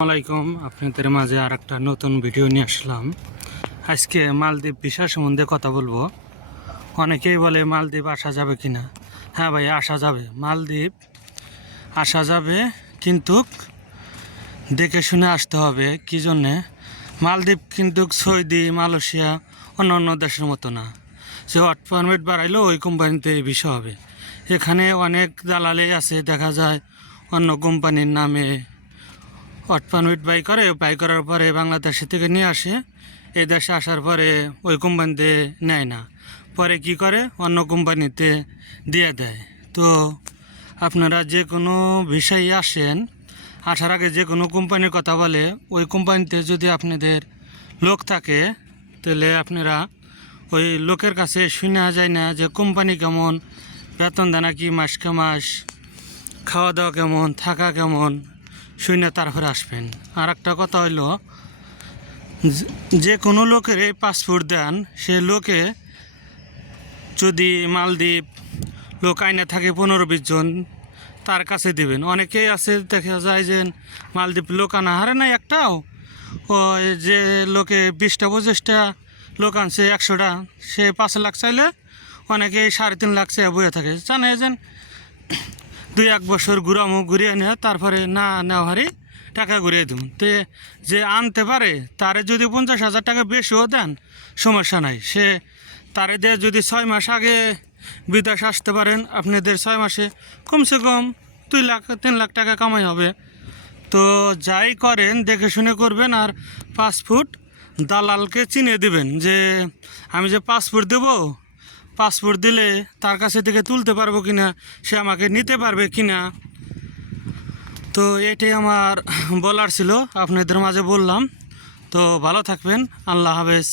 আসসালামাইকুম আপনাদের মাঝে আর একটা নতুন ভিডিও নিয়ে আসলাম। আজকে মালদ্বীপ ভিসা সম্বন্ধে কথা বলব। অনেকেই বলে, মালদ্বীপ আসা যাবে কিনা? হ্যাঁ ভাই, আসা যাবে। মালদ্বীপ আসা যাবে, কিন্তু দেখে শুনে আসতে হবে। কী জন্যে? মালদ্বীপ কিন্তু সৌদি, মালয়েশিয়া অন্য অন্য দেশের মতো না। সে হট পারমিট বাড়াইলেও ওই কোম্পানিতে ভিসা হবে। এখানে অনেক দালালি আছে। দেখা যায়, অন্য কোম্পানির নামে হট পারমিট বাই করে, বাই করার পরে বাংলাদেশে থেকে নিয়ে আসে। এই দেশে আসার পরে ওই কোম্পানিতে নেয় না। পরে কি করে? অন্য কোম্পানিতে দিয়ে দেয়। তো আপনারা যে কোনো বিষয়ে আসেন, আসার আগে যে কোনো কোম্পানির কথা বলে, ওই কোম্পানিতে যদি আপনাদের লোক থাকে, তাহলে আপনারা ওই লোকের কাছে শুনে যায় না যে কোম্পানি কেমন, বেতন দেয় নাকি মাসকে মাস, খাওয়া দাওয়া কেমন, থাকা কেমন। শুনে তারপরে আসবেন। আর একটা কথা হইল, যে- কোনো লোকের এই পাসপোর্ট দেন, সে লোকে যদি মালদ্বীপ লোক আইনে থাকে পনেরো বিশ জন, তার কাছে দিবেন। অনেকেই আছে, দেখা যায় যে মালদ্বীপ লোক আনা হারে না একটাও। ও যে লোকে বিশটা, পঁচিশটা লোক আনছে একশোটা, সে পাঁচ লাখ চাইলে অনেকেই সাড়ে তিন লাখ চেয়ে বয়ে থাকে। জানে যে দুই এক বছর ঘুরামো, ঘুরিয়ে নিয়ে তারপরে না নেওয়া হারি, টাকা ঘুরিয়ে দেবো তে যে আনতে পারে, তারে যদি পঞ্চাশ হাজার টাকা বেশিও দেন, সমস্যা নাই। সে তারে দিয়ে যদি ছয় মাস আগে বিদেশ আসতে পারেন, আপনাদের ছয় মাসে কমসে কম দুই লাখ, তিন লাখ টাকা কামাই হবে। তো যাই করেন, দেখে শুনে করবেন আর পাসপোর্ট দালালকে চিনে দিবেন যে, আমি যে পাসপোর্ট দেবো পাসপোর্ট দিলে তার কাছে থেকে তুলতে পারব কি না সে আমাকে নিতে পারবে কি না তো এটাই আমার বলার ছিল, আপনাদের মাঝে বললাম। তো ভালো থাকবেন, আল্লাহ হাফেজ।